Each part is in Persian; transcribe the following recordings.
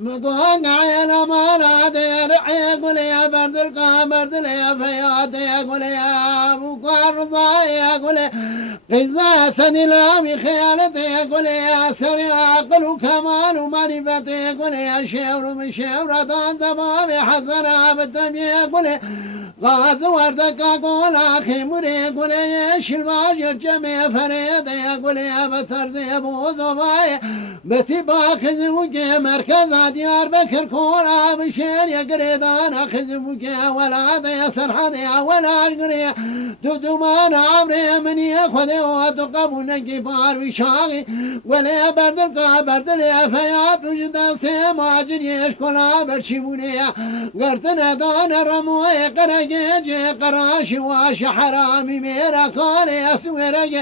مقاعنا ما نادي رعي قل يا برد القمر يا فياض يقول يا ابو قرضا يقول قزا سنلامي خيالتي يقول يا سريع عقل كمال ومعرفة يقول يا شيور من شيورة تمام حسنا بالتمي يقول غاز وردك اقول اخي مري يقول يا شلواج الجميع فريد يقول يا بسر زي ابو زباي بتبا خزوك مركز ديار بكر كورا بشير يقريدان خزوك ولا دي سرحدي ولا قري تدمان عمري من ياخذ وتقبل نجبار وشاغي ولا بردك بردل فيات وجد سما جري يشكلا برشبوني قرتنا دان رموي قرجي قراش واش حرامي ميرا قال يسورج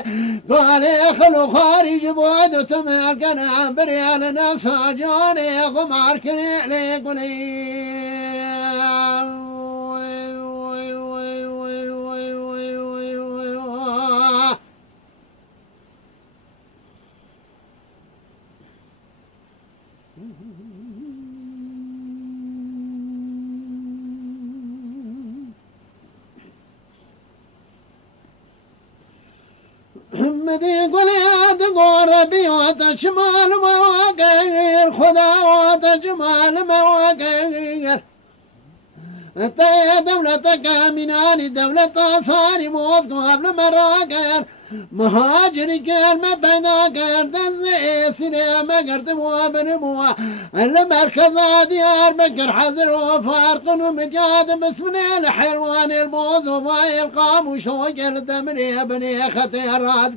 قال خلو خارج بود تمر كنا بريال ناس جاني قمر كني ليقولي محمدي قل يا تقول ربي وتشمال مواقير خدا وتشمال مواقير انت يا دولتك مناني دولة صاري موت قبل مراقير مهاجر كلمة بيناقير دزي سنة ما قرد موابن موا المركز ديار بكر حذر وفارق ومجاد باسم الحيوان الموز وما يلقام وشوق الدمري بني خطيرات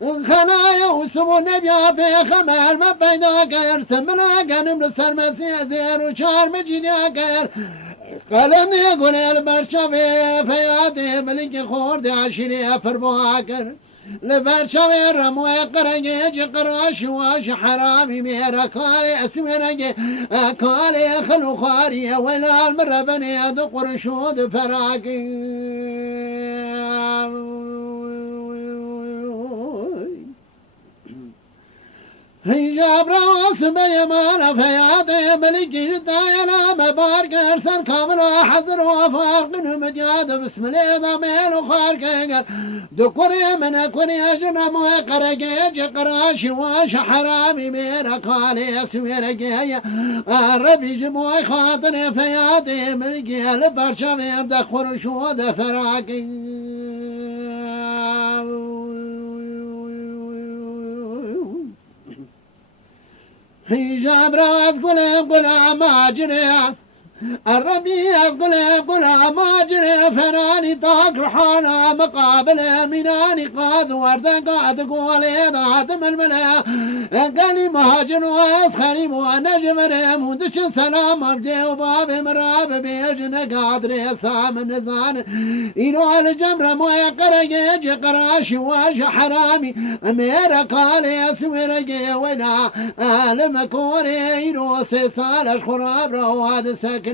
خنايا وسمو نجا في خمال ما بيناقير سمنا قنم لسر مسيح زير وشار مجيناقير قلن يقول البرشوي فياتي ملك خورد عشري فربواكر لبرشوي رموي قرنجي قراش واش حرامي ميرا كالي اسمرنجي كالي خلو خاري ولا المر بني دقر شود فراكي هجاب راس بيمان فياضي ملكي داينا مبارك ارسل كامل حضر وفارق مجاد بسم الله ضمير وخارق دكوري من كوري اجرم وقرقي قراش واش حرامي ميرا قالي سويرقي الربي جموي خاطر فياضي ملكي البرشا بدخر شود فراقي هجاب راس قل ما جريا الربيع قل ما جري فراني طاق الحانا مقابل مناني قاد ورد قاد قولي ضعت من الملا قالي مهاجر وافخري ونجم ريم ودش سلام ابدي وباب مراب بيجن قادر سام النزان إنو الجمر مويا قرقي قراشي واش حرامي أمير قال يا سويرقي ولا آل مكوري إنو سيسال الخراب رواد سكن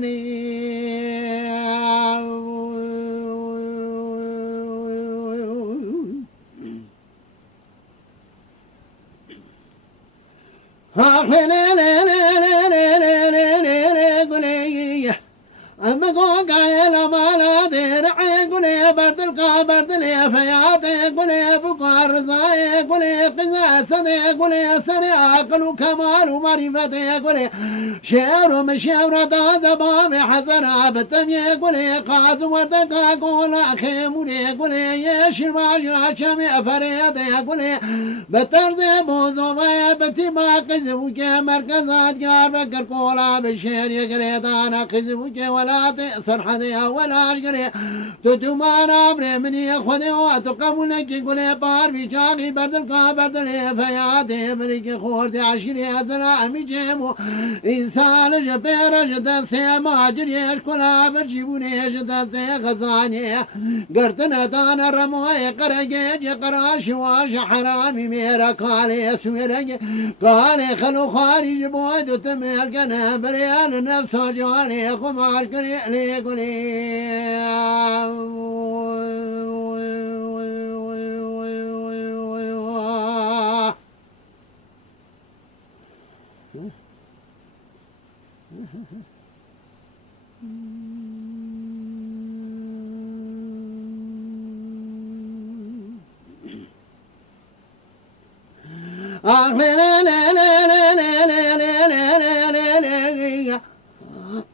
أما قوقع لما لا درعي قولي برد القابرد لي فياضي قولي فقار رزاي قولي قزاسدي قولي سري عقل وكمال ومعرفتي قولي شعر ومشعر دازبامي حسنا بالتمي قولي قاز وردقا قول أخي مولي قولي يشرباش عشمي فريدي قولي بترد بوزوما بتما قزوك مركزات قار بكر قولا بشير يقريدانا قزوك ولا سرحدي ولا أشقري تتمان أمري مني خذي وتقبلك قولي بار بیچاقی بردل کا بردل فیاده بریک خورد عشری ازنا امی جمو انسان جبرج دست ماجریش کلا برجیبونش دست خزانی گردن دان رموی قرگه قراش واش حرامی میرا کالی سویرگ کالی خلو خارج بود تمر کنه بریال نفس جانی خمار کری لی کلی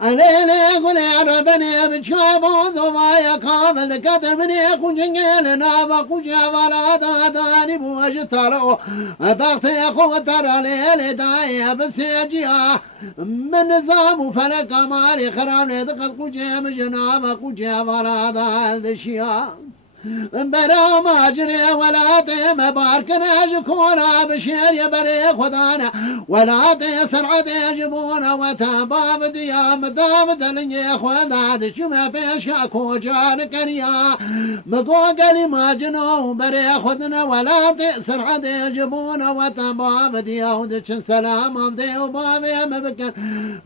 أنا أقول يا ربنا بتشابه ضوايا كامل كتبني خجنجل نابا خجا ولا داداني بوش ترى بغت يا خو ترى ليلي دايا بس يجيها من نظام فلك مالي خرام ندخل خجا مجنابا خجا ولا دادشيا برا ماجري ولا تيم باركنا جكونا بشير يبري خدانا ولا تي سرعة يجبونا وتباب ديام دام دلني خدا دشما بيشا كوجان كريا مقوقلي ماجنو بري خدنا ولا تي سرعة يجبونا وتباب ديام دش سلام ديو بابي مبكر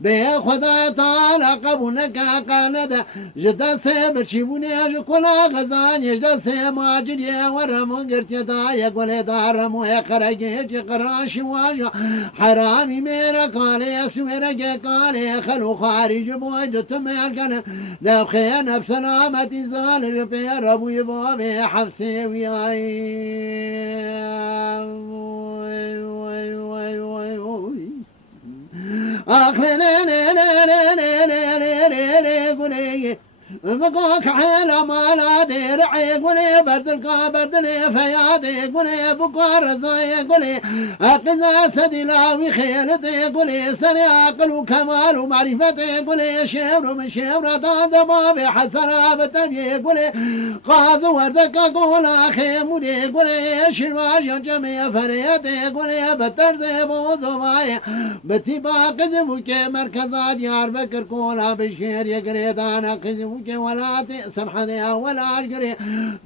بي خدا تعالى قبونك قالد جدا سيب شيبوني جكونا غزاني سے ماجری ورم گرتی دای گل دارم و خرجه قراش واجا حرامی میرا کاله سویرگه کاله خلو خارج بود تمر کن نفخه نفس سلامت زال پی ربوی باب حفصه ویای آخر مقاك حيل ما درعي قولي بردلقا بردلي فيادي قولي بقار زي قولي أقزا سدلاوي خيلتي قولي سري عقل وكمال ومعرفتي قولي شير من شير داد بابي حسنا بتبي قولي قاض وردك قولا خيموني قولي شرواج جميع فريتي قولي بترزي بوزو باي بتبا قدمك مركزات ديار بكر قولا بشير يقريدانا قدمك ولا تأسر حدا ولا عجري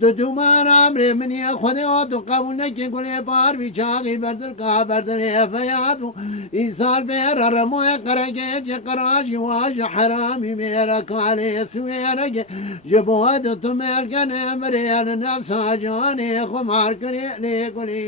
تدومان عمري من يخذي وتقونك كل بار بشاقي بردلقا بردلي فياتو إنسان بير رموي قرجي قراجي واج حرامي ميرك علي سويرك جبوت تمير كان مريان نفس جاني خمار كري لي كلي